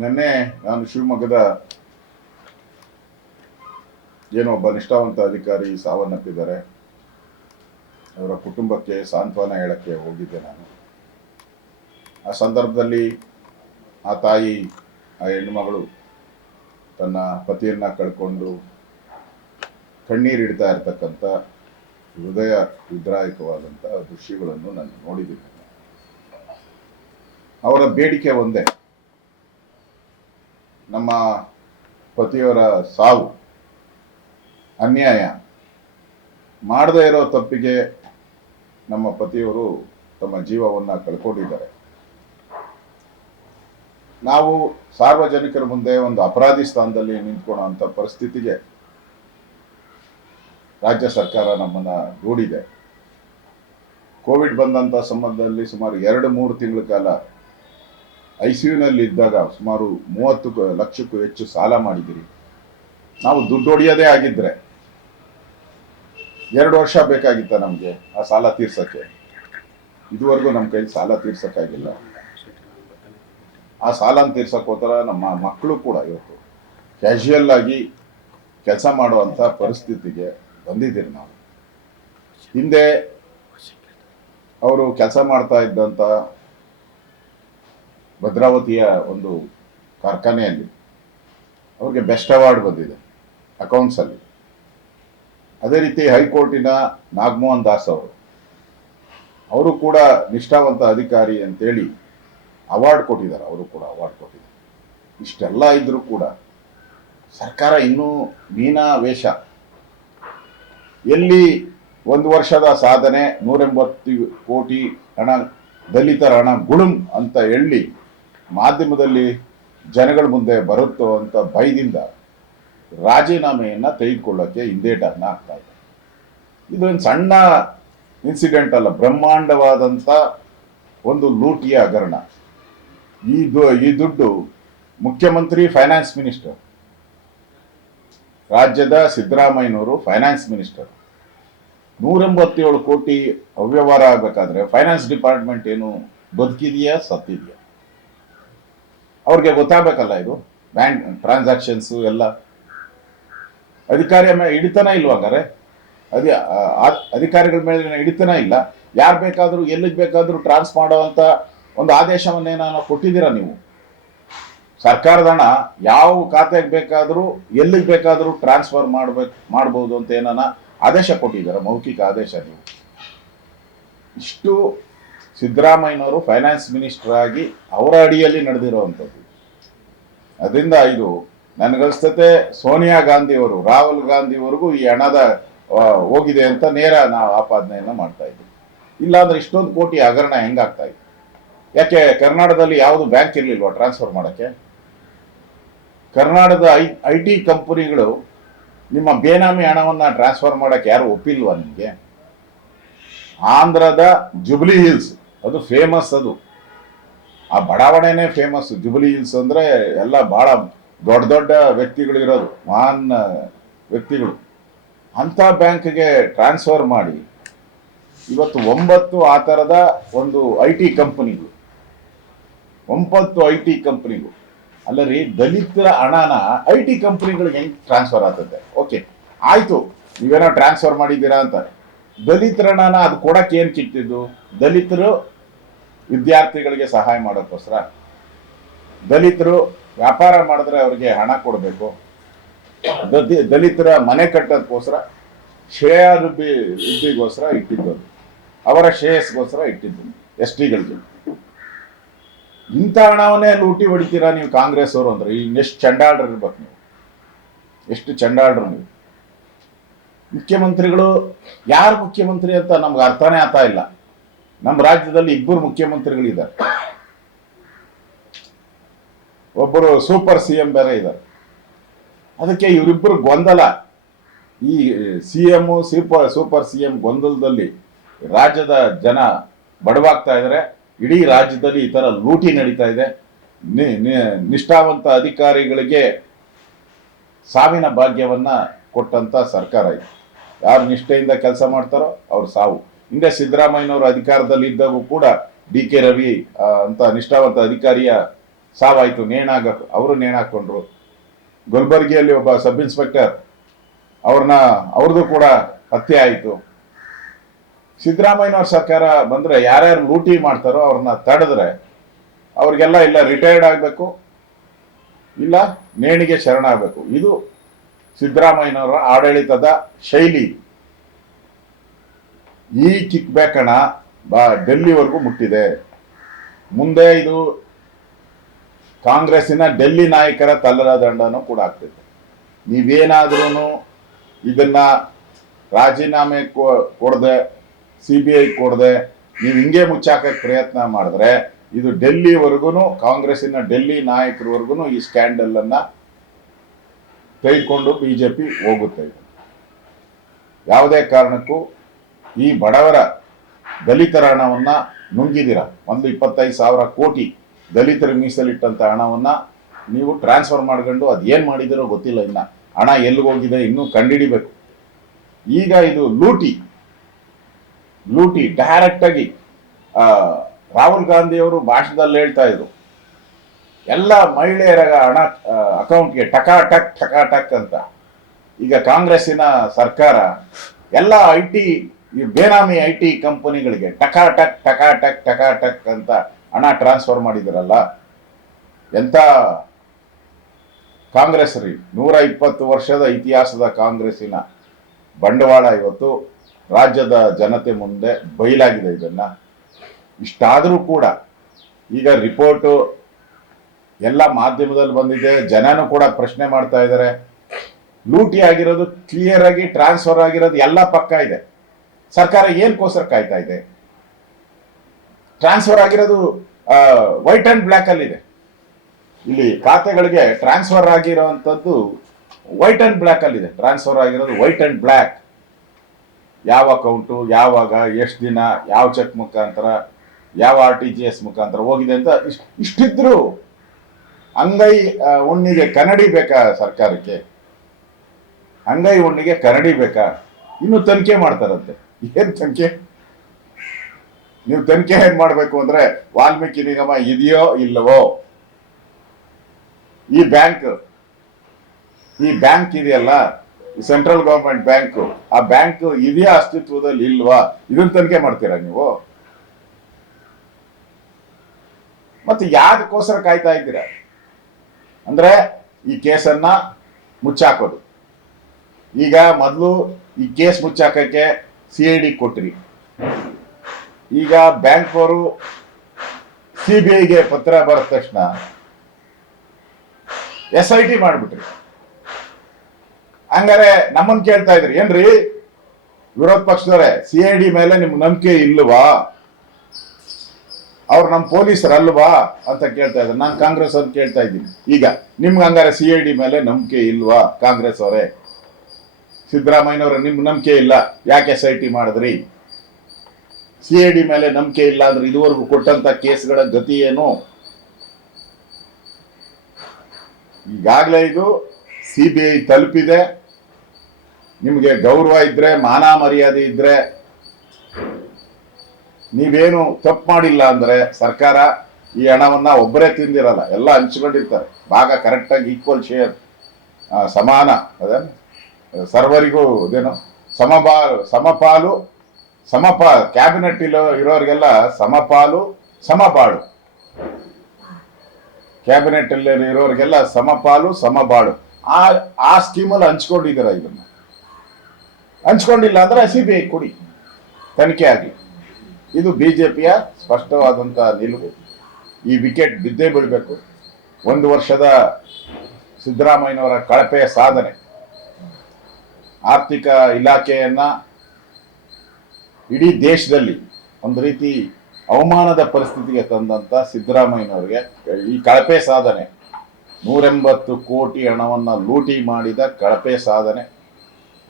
ನಿನ್ನೆ ನಾನು ಶಿವಮೊಗ್ಗದ ಏನೋ ಒಬ್ಬ ನಿಷ್ಠಾವಂತ ಅಧಿಕಾರಿ ಸಾವನ್ನಪ್ಪಿದ್ದಾರೆ. ಅವರ ಕುಟುಂಬಕ್ಕೆ ಸಾಂತ್ವನ ಹೇಳಕ್ಕೆ ಹೋಗಿದ್ದೆ ನಾನು. ಆ ಸಂದರ್ಭದಲ್ಲಿ ಆ ತಾಯಿ, ಆ ಹೆಣ್ಣುಮಗಳು ತನ್ನ ಪತಿಯನ್ನ ಕಳ್ಕೊಂಡು ಕಣ್ಣೀರಿಡ್ತಾ ಇರ್ತಕ್ಕಂಥ ಹೃದಯ ವಿದ್ರಾಯಕವಾದಂಥ ದೃಶ್ಯಗಳನ್ನು ನಾನು ನೋಡಿದ್ದೀನಿ. ಅವರ ಬೇಡಿಕೆ ಒಂದೇ. ನಮ್ಮ ಪತಿಯವರ ಸಾವು, ಅನ್ಯಾಯ ಮಾಡದೇ ಇರೋ ತಪ್ಪಿಗೆ ನಮ್ಮ ಪತಿಯವರು ತಮ್ಮ ಜೀವವನ್ನು ಕಳ್ಕೊಂಡಿದ್ದಾರೆ. ನಾವು ಸಾರ್ವಜನಿಕರ ಮುಂದೆ ಒಂದು ಅಪರಾಧಿ ಸ್ಥಾನದಲ್ಲಿ ನಿಂತ್ಕೊಳ್ಳೋಂಥ ಪರಿಸ್ಥಿತಿಗೆ ರಾಜ್ಯ ಸರ್ಕಾರ ನಮ್ಮನ್ನ ದೂಡಿದೆ. ಕೋವಿಡ್ ಬಂದಂಥ ಸಂಬಂಧದಲ್ಲಿ ಸುಮಾರು ಎರಡು ಮೂರು ತಿಂಗಳ ಕಾಲ ಐ ಸಿ ಯುನಲ್ಲಿ ಇದ್ದಾಗ ಸುಮಾರು ಮೂವತ್ತು ಲಕ್ಷಕ್ಕೂ ಹೆಚ್ಚು ಸಾಲ ಮಾಡಿದಿರಿ ನಾವು ದುಡ್ಡು ಹೊಡೆಯೋದೇ ಆಗಿದ್ರೆ ಎರಡು ವರ್ಷ ಬೇಕಾಗಿತ್ತ ನಮಗೆ ಆ ಸಾಲ ತೀರ್ಸಕ್ಕೆ? ಇದುವರೆಗೂ ನಮ್ಮ ಕೈಲಿ ಸಾಲ ತೀರ್ಸಕ್ಕಾಗಿಲ್ಲ. ಆ ಸಾಲನ ತೀರ್ಸಕ್ಕೋಸ್ಕರ ನಮ್ಮ ಮಕ್ಕಳು ಕೂಡ ಇವತ್ತು ಕ್ಯಾಶುಯಲ್ ಆಗಿ ಕೆಲಸ ಮಾಡುವಂತ ಪರಿಸ್ಥಿತಿಗೆ ಬಂದಿದ್ದೀರಿ ನಾವು. ಹಿಂದೆ ಅವರು ಕೆಲಸ ಮಾಡ್ತಾ ಇದ್ದಂಥ ಭದ್ರಾವತಿಯ ಒಂದು ಕಾರ್ಖಾನೆಯಲ್ಲಿ ಅವ್ರಿಗೆ ಬೆಸ್ಟ್ ಅವಾರ್ಡ್ ಬಂದಿದೆ ಅಕೌಂಟ್ಸಲ್ಲಿ ಅದೇ ರೀತಿ ಹೈಕೋರ್ಟಿನ ನಾಗಮೋಹನ್ ದಾಸ್ ಅವರು. ಅವರು ಕೂಡ ನಿಷ್ಠಾವಂತ ಅಧಿಕಾರಿ ಅಂತೇಳಿ ಅವಾರ್ಡ್ ಕೊಟ್ಟಿದ್ದಾರೆ, ಅವರು ಕೂಡ ಅವಾರ್ಡ್ ಕೊಟ್ಟಿದ್ದಾರೆ. ಇಷ್ಟೆಲ್ಲ ಇದ್ರೂ ಕೂಡ ಸರ್ಕಾರ ಇನ್ನೂ ಮೀನಾ ವೇಷ ಎಲ್ಲಿ ಒಂದು ವರ್ಷದ ಸಾಧನೆ ನೂರೆಂಬತ್ತು ಕೋಟಿ ಹಣ, ದಲಿತರ ಹಣ ಗುಳುಂ ಅಂತ ಹೇಳಿ ಮಾಧ್ಯಮದಲ್ಲಿ ಜನಗಳ ಮುಂದೆ ಬರುತ್ತೋ ಅಂತ ಭಯದಿಂದ ರಾಜೀನಾಮೆಯನ್ನು ತೆಗೆದುಕೊಳ್ಳೋಕ್ಕೆ ಹಿಂದೇಟನ್ನ ಆಗ್ತಾ ಇದೆ. ಇದೊಂದು ಸಣ್ಣ ಇನ್ಸಿಡೆಂಟ್ ಅಲ್ಲ, ಬ್ರಹ್ಮಾಂಡವಾದಂಥ ಒಂದು ಲೂಟಿಯ ಹಗರಣ. ಈ ಈ ದುಡ್ಡು ಮುಖ್ಯಮಂತ್ರಿ ಫೈನಾನ್ಸ್ ಮಿನಿಸ್ಟರ್ ರಾಜ್ಯದ ಸಿದ್ದರಾಮಯ್ಯನವರು ಫೈನಾನ್ಸ್ ಮಿನಿಸ್ಟರ್ ನೂರೆಂಬತ್ತೇಳು ಕೋಟಿ ಅವ್ಯವಹಾರ ಆಗಬೇಕಾದ್ರೆ ಫೈನಾನ್ಸ್ ಡಿಪಾರ್ಟ್ಮೆಂಟ್ ಏನು ಬದುಕಿದೆಯಾ, ಸತ್ತಿದೆಯಾ? ಅವ್ರಿಗೆ ಗೊತ್ತಾಗಬೇಕಲ್ಲ ಇದು? ಬ್ಯಾಂಕ್ ಟ್ರಾನ್ಸಾಕ್ಷನ್ಸ್ ಎಲ್ಲ. ಅಧಿಕಾರಿಯ ಮೇಲೆ ಹಿಡಿತನ ಇಲ್ವಾಗಾರೆ ಅದೇ ಅಧಿಕಾರಿಗಳ ಮೇಲೆ ಹಿಡಿತನ ಇಲ್ಲ? ಯಾರು ಬೇಕಾದರೂ, ಎಲ್ಲಿಗೆ ಬೇಕಾದರೂ ಟ್ರಾನ್ಸ್ ಮಾಡುವಂಥ ಒಂದು ಆದೇಶವನ್ನೇ ನಾನು ಕೊಟ್ಟಿದ್ದೀರಾ ನೀವು? ಸರ್ಕಾರದ ಹಣ ಯಾವ ಖಾತೆಗೆ ಬೇಕಾದರೂ, ಎಲ್ಲಿಗೆ ಬೇಕಾದರೂ ಟ್ರಾನ್ಸ್ಫರ್ ಮಾಡ್ಬೇಕು ಮಾಡ್ಬೋದು ಅಂತ ಏನಾನ ಆದೇಶ ಕೊಟ್ಟಿದ್ದಾರೆ? ಮೌಖಿಕ ಆದೇಶ ನೀವು. ಇಷ್ಟು ಸಿದ್ದರಾಮಯ್ಯನವರು ಫೈನಾನ್ಸ್ ಮಿನಿಸ್ಟರ್ ಆಗಿ ಅವರ ಅಡಿಯಲ್ಲಿ ನಡೆದಿರುವಂಥದ್ದು. ಅದರಿಂದ ಇದು ನನಗನ್ಸ್ತತೆ ಸೋನಿಯಾ ಗಾಂಧಿಯವರು, ರಾಹುಲ್ ಗಾಂಧಿವರೆಗೂ ಈ ಹಣದ ಹೋಗಿದೆ ಅಂತ ನೇರ ನಾವು ಆಪಾದನೆಯನ್ನು ಮಾಡ್ತಾ ಇದ್ದೀವಿ. ಇಲ್ಲಾಂದ್ರೆ ಇಷ್ಟೊಂದು ಕೋಟಿ ಹಗರಣ ಹೆಂಗಾಗ್ತಾ ಇದೆ? ಯಾಕೆ ಕರ್ನಾಟಕದಲ್ಲಿ ಯಾವುದು ಬ್ಯಾಂಕ್ ಇರಲಿಲ್ವಾ ಟ್ರಾನ್ಸ್ಫರ್ ಮಾಡೋಕ್ಕೆ? ಕರ್ನಾಟಕದ ಐ ಐ ಟಿ ಕಂಪನಿಗಳು ನಿಮ್ಮ ಬೇನಾಮಿ ಹಣವನ್ನು ಟ್ರಾನ್ಸ್ಫರ್ ಮಾಡೋಕ್ಕೆ ಯಾರು ಒಪ್ಪಿಲ್ವಾ ನಿಮಗೆ? ಆಂಧ್ರದ ಜುಬ್ಲಿ ಹಿಲ್ಸ್ ಅದು ಫೇಮಸ್ ಅದು. ಆ ಬಡಾವಣೆನೇ ಫೇಮಸ್ ಜುಬಲಿ ಹಿಲ್ಸ್ ಅಂದ್ರೆ ಎಲ್ಲ ಬಹಳ ದೊಡ್ಡ ದೊಡ್ಡ ವ್ಯಕ್ತಿಗಳು ಇರೋದು, ಮಹಾನ್ ವ್ಯಕ್ತಿಗಳು. ಅಂಥ ಬ್ಯಾಂಕ್ಗೆ ಟ್ರಾನ್ಸ್ಫರ್ ಮಾಡಿ, ಇವತ್ತು ಒಂಬತ್ತು ಆ ಥರದ ಒಂದು ಐ ಟಿ ಕಂಪನಿಗಳು ಒಂಬತ್ತು ಐ ಟಿ ಕಂಪನಿಗಳು ಅಲ್ಲ ರೀ ದಲಿತರ ಹಣನ ಐ ಟಿ ಕಂಪನಿಗಳಿಗೆ ಹೆಂಗೆ ಟ್ರಾನ್ಸ್ಫರ್ ಆಗ್ತದೆ? ಓಕೆ ಆಯಿತು, ನೀವೇನೋ ಟ್ರಾನ್ಸ್ಫರ್ ಮಾಡಿದ್ದೀರಾ ಅಂತ ದಲಿತರ ಹಣನ ಅದು ಕೊಡಕ್ಕೆ ಏನು ಕಿಟ್ಟಿದ್ದು ದಲಿತರು ವಿದ್ಯಾರ್ಥಿಗಳಿಗೆ ಸಹಾಯ ಮಾಡೋಕ್ಕೋಸ್ಕರ ದಲಿತರು ವ್ಯಾಪಾರ ಮಾಡಿದ್ರೆ ಅವ್ರಿಗೆ ಹಣ ಕೊಡಬೇಕು. ದಲಿತರ ಮನೆ ಕಟ್ಟೋದಕ್ಕೋಸ್ಕರ ಶ್ರೇಯಾಭಿವೃದ್ಧಿ ವೃದ್ಧಿಗೋಸ್ಕರ ಇಟ್ಟಿದ್ದು. ಅವರ ಶ್ರೇಯಸ್ಗೋಸ್ಕರ ಇಟ್ಟಿದ್ದು ಎಸ್ ಟಿಗಳಿಗೆ ಇಂಥ ಹಣವನ್ನೇ ಲೂಟಿ ಹೊಡಿತೀರಾ ನೀವು ಕಾಂಗ್ರೆಸ್ ಅವರು ಅಂದ್ರೆ ಇನ್ನೆಷ್ಟು ಚಂಡಾಳ್ರು ಇರ್ಬೇಕು ನೀವು. ಎಷ್ಟು ಚಂಡಾಳ್ರು ನೀವು. ಮುಖ್ಯಮಂತ್ರಿಗಳು ಯಾರು ಮುಖ್ಯಮಂತ್ರಿ ಅಂತ ನಮ್ಗೆ ಅರ್ಥನೇ ಆಗ್ತಾ ಇಲ್ಲ. ನಮ್ಮ ರಾಜ್ಯದಲ್ಲಿ ಇಬ್ಬರು ಮುಖ್ಯಮಂತ್ರಿಗಳಿದ್ದಾರೆ. ಒಬ್ಬರು ಸೂಪರ್ ಸಿ ಎಂ ಬೇರೆ ಇದ್ದಾರೆ. ಅದಕ್ಕೆ ಇವರಿಬ್ಬರು ಗೊಂದಲ. ಈ C M super super C M ಗೊಂದಲದಲ್ಲಿ ರಾಜ್ಯದ ಜನ ಬಡವಾಗ್ತಾ ಇದ್ದಾರೆ. ಇಡೀ ರಾಜ್ಯದಲ್ಲಿ ಈ ತರ ಲೂಟಿ ನಡೀತಾ ಇದೆ. ನಿಷ್ಠಾವಂತ ಅಧಿಕಾರಿಗಳಿಗೆ ಸಾವಿನ ಭಾಗ್ಯವನ್ನ ಕೊಟ್ಟಂತ ಸರ್ಕಾರ ಇದೆ. ಯಾರು ನಿಷ್ಠೆಯಿಂದ ಕೆಲಸ ಮಾಡ್ತಾರೋ ಅವ್ರು ಸಾವು. ಹಿಂದೆ ಸಿದ್ದರಾಮಯ್ಯನವರು ಅಧಿಕಾರದಲ್ಲಿ ಇದ್ದಾಗೂ ಕೂಡ ಡಿ ಕೆ ರವಿ ಅಂತ ನಿಷ್ಠಾವಂತ ಅಧಿಕಾರಿಯ ಸಾವಾಯಿತು, ನೇಣಾಗ, ಅವರು ನೇಣಾಕೊಂಡ್ರು. ಗುಲ್ಬರ್ಗಿಯಲ್ಲಿ ಒಬ್ಬ ಸಬ್ ಇನ್ಸ್ಪೆಕ್ಟರ್, ಅವ್ರನ್ನ, ಅವ್ರದ್ದು ಕೂಡ ಹತ್ಯೆ ಆಯಿತು. ಸಿದ್ದರಾಮಯ್ಯನವ್ರ ಸರ್ಕಾರ ಬಂದರೆ ಯಾರ್ಯಾರು ಲೂಟಿ ಮಾಡ್ತಾರೋ ಅವ್ರನ್ನ ತಡೆದ್ರೆ ಅವ್ರಿಗೆಲ್ಲ ಇಲ್ಲ ರಿಟೈರ್ಡ್ ಆಗಬೇಕು, ಇಲ್ಲ, ನೇಣಿಗೆ ಶರಣಾಗಬೇಕು ಇದು ಸಿದ್ದರಾಮಯ್ಯನವರ ಆಡಳಿತದ ಶೈಲಿ. ಈ ಕಿಕ್ ಬ್ಯಾಕ್ ಹಣ ಬಾ ಡೆಲ್ಲಿವರೆಗೂ ಮುಟ್ಟಿದೆ ಮುಂದೆ ಇದು ಕಾಂಗ್ರೆಸ್ಸಿನ ಡೆಲ್ಲಿ ನಾಯಕರ ತಲ್ಲರ ದಂಡನೂ ಕೂಡ ಆಗ್ತೈತೆ ನೀವೇನಾದ್ರೂ ಇದನ್ನ ರಾಜೀನಾಮೆ ಕೊಡದೆ ಸಿ ಬಿ ಐ ಕೊಡದೆ, ನೀವು ಹಿಂಗೆ ಮುಚ್ಚಾಕಕ್ಕೆ ಪ್ರಯತ್ನ ಮಾಡಿದ್ರೆ ಇದು ಡೆಲ್ಲಿವರೆಗೂ ಕಾಂಗ್ರೆಸ್ಸಿನ ಡೆಲ್ಲಿ ನಾಯಕರವರೆಗೂ ಈ ಸ್ಕ್ಯಾಂಡಲ್ ಅನ್ನ ತೆಗೆದುಕೊಂಡು ಬಿಜೆಪಿ ಹೋಗುತ್ತೆ ಇದು. ಯಾವುದೇ ಕಾರಣಕ್ಕೂ ಈ ಬಡವರ ದಲಿತರ ಹಣವನ್ನ ನುಂಗಿದಿರ ಒಂದು ಇಪ್ಪತ್ತೈದು ಸಾವಿರ ಕೋಟಿ ದಲಿತರಿಗೆ ಮೀಸಲಿಟ್ಟಂತ ಹಣವನ್ನ ನೀವು ಟ್ರಾನ್ಸ್ಫರ್ ಮಾಡ್ಕೊಂಡು ಅದೇನ್ ಮಾಡಿದಿರೋ ಗೊತ್ತಿಲ್ಲ ಇನ್ನ. ಹಣ ಎಲ್ಲಿಗೋಗಿದೆ ಇನ್ನೂ ಕಂಡಿಡಿಬೇಕು. ಈಗ ಇದು ಲೂಟಿ ಲೂಟಿ ಡೈರೆಕ್ಟ್ ಆ, ರಾಹುಲ್ ಗಾಂಧಿ ಅವರು ಭಾಷಣದಲ್ಲಿ ಹೇಳ್ತಾ ಇದ್ರು. ಎಲ್ಲ ಮಹಿಳೆಯರ ಹಣ ಅಕೌಂಟ್ಗೆ ಟಕಾ ಟಕ್ ಟಕಾ ಟಕ್ ಅಂತ. ಈಗ ಕಾಂಗ್ರೆಸ್ಸಿನ ಸರ್ಕಾರ ಎಲ್ಲ ಐ ಟಿ ಈ ಬೇನಾಮಿ ಐ ಟಿ ಕಂಪನಿಗಳಿಗೆ ಟಕಾ ಟಕ್ ಟಕಾ ಟಕ್ ಟಕಾ ಟಕ್ ಅಂತ ಹಣ ಟ್ರಾನ್ಸ್ಫರ್ ಮಾಡಿದಿರಲ್ಲ, ಎಂತ ಕಾಂಗ್ರೆಸ್ ರೀ? ನೂರ ಇಪ್ಪತ್ತು ವರ್ಷದ ಇತಿಹಾಸದ ಕಾಂಗ್ರೆಸ್ಸಿನ ಬಂಡವಾಳ ಇವತ್ತು ರಾಜ್ಯದ ಜನತೆ ಮುಂದೆ ಬಯಲಾಗಿದೆ ಇದನ್ನ. ಇಷ್ಟಾದರೂ ಕೂಡ ಈಗ ರಿಪೋರ್ಟು ಎಲ್ಲ ಮಾಧ್ಯಮದಲ್ಲಿ ಬಂದಿದೆ, ಜನನೂ ಕೂಡ ಪ್ರಶ್ನೆ ಮಾಡ್ತಾ ಇದ್ದಾರೆ ಲೂಟಿ ಆಗಿರೋದು ಕ್ಲಿಯರ್ ಆಗಿ ಟ್ರಾನ್ಸ್ಫರ್ ಆಗಿರೋದು ಎಲ್ಲ ಪಕ್ಕ ಇದೆ. ಸರ್ಕಾರ ಏನಕ್ಕೋಸ್ಕರ ಕಾಯ್ತಾ ಇದೆ? ಟ್ರಾನ್ಸ್ಫರ್ ಆಗಿರೋದು ವೈಟ್ ಅಂಡ್ ಬ್ಲ್ಯಾಕ್ ಅಲ್ಲಿ ಇದೆ ಇಲ್ಲಿ ಖಾತೆಗಳಿಗೆ ಟ್ರಾನ್ಸ್ಫರ್ ಆಗಿರೋವಂಥದ್ದು ವೈಟ್ ಅಂಡ್ ಬ್ಲ್ಯಾಕ್ ಅಲ್ಲಿ ಇದೆ ಟ್ರಾನ್ಸ್ಫರ್ ಆಗಿರೋದು ವೈಟ್ ಅಂಡ್ ಬ್ಲ್ಯಾಕ್ ಯಾವ ಅಕೌಂಟು ಯಾವಾಗ, ಎಷ್ಟು ದಿನ, ಯಾವ ಚೆಕ್ ಮುಖಾಂತರ, ಯಾವ ಆರ್ ಟಿ ಜಿ ಎಸ್ ಮುಖಾಂತರ ಹೋಗಿದೆ ಅಂತ ಇಷ್ಟು, ಇಷ್ಟಿದ್ರು ಅಂಗೈ ಉಣ್ಣಿಗೆ ಕನ್ನಡಿ ಬೇಕಾ ಸರ್ಕಾರಕ್ಕೆ? ಅಂಗೈ ಹುಣ್ಣಿಗೆ ಕನ್ನಡಿ ಬೇಕಾ? ಇನ್ನು ತನಿಖೆ ಮಾಡ್ತಾರಂತೆ. ಏನ್ ತನಿಖೆ? ನೀವು ತನಿಖೆ ಏನ್ ಮಾಡ್ಬೇಕು ಅಂದ್ರೆ ವಾಲ್ಮೀಕಿ ನಿಗಮ ಇದೆಯೋ ಇಲ್ಲವೋ? ಈ ಬ್ಯಾಂಕ್ ಈ ಬ್ಯಾಂಕ್ ಇದೆಯಲ್ಲ ಸೆಂಟ್ರಲ್ ಗವರ್ಮೆಂಟ್ ಬ್ಯಾಂಕ್, ಆ ಬ್ಯಾಂಕ್ ಇದೆಯಾ ಅಸ್ತಿತ್ವದಲ್ಲಿ ಇಲ್ವಾ? ಇದನ್ನ ತನಿಖೆ ಮಾಡ್ತೀರಾ ನೀವು? ಮತ್ತೆ ಯಾವ್ದಕ್ಕೋಸ್ಕರ ಕಾಯ್ತಾ ಇದ್ದೀರಾ? ಅಂದ್ರೆ ಈ ಕೇಸನ್ನ ಮುಚ್ಚಾಕೋದು. ಈಗ ಮೊದಲು ಈ ಕೇಸ್ ಮುಚ್ಚಾಕಕ್ಕೆ ಸಿ ಐ ಡಿ ಕೊಟ್ರಿ ಈಗ ಬ್ಯಾಂಕ್ ಅವರು ಸಿ ಬಿ ಐಗೆ ಪತ್ರ ಬರದ ತಕ್ಷಣ ಎಸ್ ಐ ಟಿ ಮಾಡ್ಬಿಟ್ರಿ. ಹಂಗಾರೆ ನಮ್ಮನ್ ಕೇಳ್ತಾ ಇದ್ರಿ, ಏನ್ರಿ? ವಿರೋಧ ಪಕ್ಷದವರೇ, ಸಿ ಐ ಡಿ ಮೇಲೆ ನಿಮ್ಗೆ ನಂಬಿಕೆ ಇಲ್ವಾ? ಅವ್ರು ನಮ್ಮ ಪೊಲೀಸರಲ್ವಾ? ಅಂತ ಕೇಳ್ತಾ ಇದ್ದಾರೆ ನಾನು ಕಾಂಗ್ರೆಸ್ ಅವ್ರು ಕೇಳ್ತಾ ಇದ್ದೀನಿ. ಈಗ ನಿಮ್ಗೆ ಹಂಗಾರೆ ಸಿ ಐ ಡಿ ಮೇಲೆ ನಂಬಿಕೆ ಇಲ್ವಾ ಕಾಂಗ್ರೆಸ್ ಅವರೇ ಸಿದ್ದರಾಮಯ್ಯನವ್ರ ನಿಮ್ಮ ನಂಬಿಕೆ ಇಲ್ಲ, ಯಾಕೆ ಎಸ್ ಐ ಟಿ ಮಾಡಿದ್ರಿ? ಸಿ ಐ ಡಿ ಮೇಲೆ ನಂಬಿಕೆ ಇಲ್ಲ ಅಂದ್ರೆ ಇದುವರೆಗೂ ಕೊಟ್ಟಂತ ಕೇಸ್ಗಳ ಗತಿ ಏನು? ಈಗಾಗಲೇ ಇದು ಸಿ ಬಿ ಐ ತಲುಪಿದೆ. ನಿಮಗೆ ಗೌರವ ಇದ್ರೆ, ಮಾನ ಮರ್ಯಾದೆ ಇದ್ರೆ, ನೀವೇನು ತಪ್ಪು ಮಾಡಿಲ್ಲ ಅಂದ್ರೆ ಸರ್ಕಾರ ಈ ಹಣವನ್ನ ಒಬ್ಬರೇ ತಿಂದಿರಲ್ಲ, ಎಲ್ಲ ಹಂಚ್ಕೊಂಡಿರ್ತಾರೆ. ಭಾಗ ಕರೆಕ್ಟಾಗಿ ಈಕ್ವಲ್ ಶೇರ್ ಸಮಾನ ಅದೇನು ಸರ್ವರಿಗೂ ಇದೇನು? ಸಮಬಾ ಸಮಪಾಲು, ಸಮಪಾ ಕ್ಯಾಬಿನೆಟ್ ಇಲ್ಲೋ, ಇರೋರಿಗೆಲ್ಲ ಸಮಪಾಲು, ಸಮಬಾಳು. ಕ್ಯಾಬಿನೆಟ್ ಅಲ್ಲಿ ಇರೋರಿಗೆಲ್ಲ ಸಮಪಾಲು, ಸಮಬಾಳು. ಆ ಆ ಸ್ಕೀಮಲ್ಲಿ ಹಂಚ್ಕೊಂಡಿದ್ದೀರ ಇದನ್ನ? ಹಂಚ್ಕೊಂಡಿಲ್ಲ ಅಂದ್ರೆ ಸಿ ಬಿ ಐ ಕೊಡಿ. ತನಿಖೆ ಆಗಲಿ. ಇದು ಬಿಜೆಪಿಯ ಸ್ಪಷ್ಟವಾದಂಥ ನಿಲುವು. ಈ ವಿಕೆಟ್ ಬಿದ್ದೇ ಬಿಡಬೇಕು ಒಂದು ವರ್ಷದ ಸಿದ್ದರಾಮಯ್ಯನವರ ಕಳಪೆಯ ಸಾಧನೆ. ಆರ್ಥಿಕ ಇಲಾಖೆಯನ್ನ ಇಡೀ ದೇಶದಲ್ಲಿ ಒಂದು ರೀತಿ ಅವಮಾನದ ಪರಿಸ್ಥಿತಿಗೆ ತಂದಂತ ಸಿದ್ದರಾಮಯ್ಯನವರಿಗೆ ಈ ಕಳಪೆ ಸಾಧನೆ, ನೂರೆಂಬತ್ತು ಕೋಟಿ ಹಣವನ್ನ ಲೂಟಿ ಮಾಡಿದ ಕಳಪೆ ಸಾಧನೆ,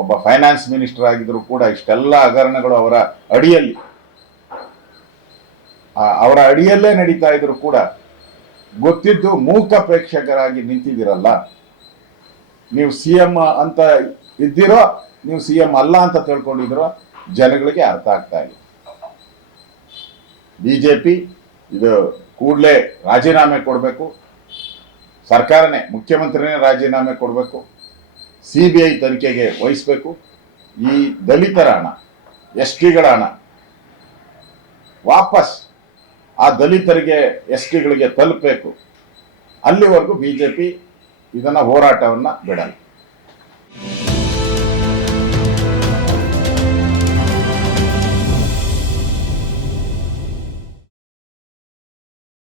ಒಬ್ಬ ಫೈನಾನ್ಸ್ ಮಿನಿಸ್ಟರ್ ಆಗಿದ್ರು ಕೂಡ ಇಷ್ಟೆಲ್ಲ ಹಗರಣಗಳು ಅವರ ಅಡಿಯಲ್ಲಿ. ಅವರ ಅಡಿಯಲ್ಲೇ ನಡೀತಾ ಇದ್ರು ಕೂಡ ಗೊತ್ತಿದ್ದು ಮೂಕ ಪ್ರೇಕ್ಷಕರಾಗಿ ನಿಂತಿದ್ದೀರಲ್ಲ. ನೀವು ಸಿ ಎಂ ಅಂತ ಇದ್ದೀರೋ, ನೀವು ಸಿ ಎಂ ಅಲ್ಲ ಅಂತ ತಿಳ್ಕೊಂಡಿದ್ರೋ ಜನಗಳಿಗೆ ಅರ್ಥ ಆಗ್ತಾ ಇಲ್ಲ. ಬಿಜೆಪಿ ಇದು ಕೂಡಲೇ ರಾಜೀನಾಮೆ ಕೊಡಬೇಕು. ಸರ್ಕಾರನೇ, ಮುಖ್ಯಮಂತ್ರಿನೇ ರಾಜೀನಾಮೆ ಕೊಡಬೇಕು. ಸಿ ಬಿ ಐ ತನಿಖೆಗೆ ವಹಿಸಬೇಕು. ಈ ದಲಿತರ ಹಣ, ಎಸ್ ಟಿಗಳ ಹಣ, ವಾಪಸ್ ಆ ದಲಿತರಿಗೆ ಎಸ್ ಟಿಗಳಿಗೆ ತಲುಪಬೇಕು. ಅಲ್ಲಿವರೆಗೂ ಬಿ ಜೆ ಪಿ ಇದನ್ನು ಹೋರಾಟವನ್ನು ಬಿಡಲ್ಲ.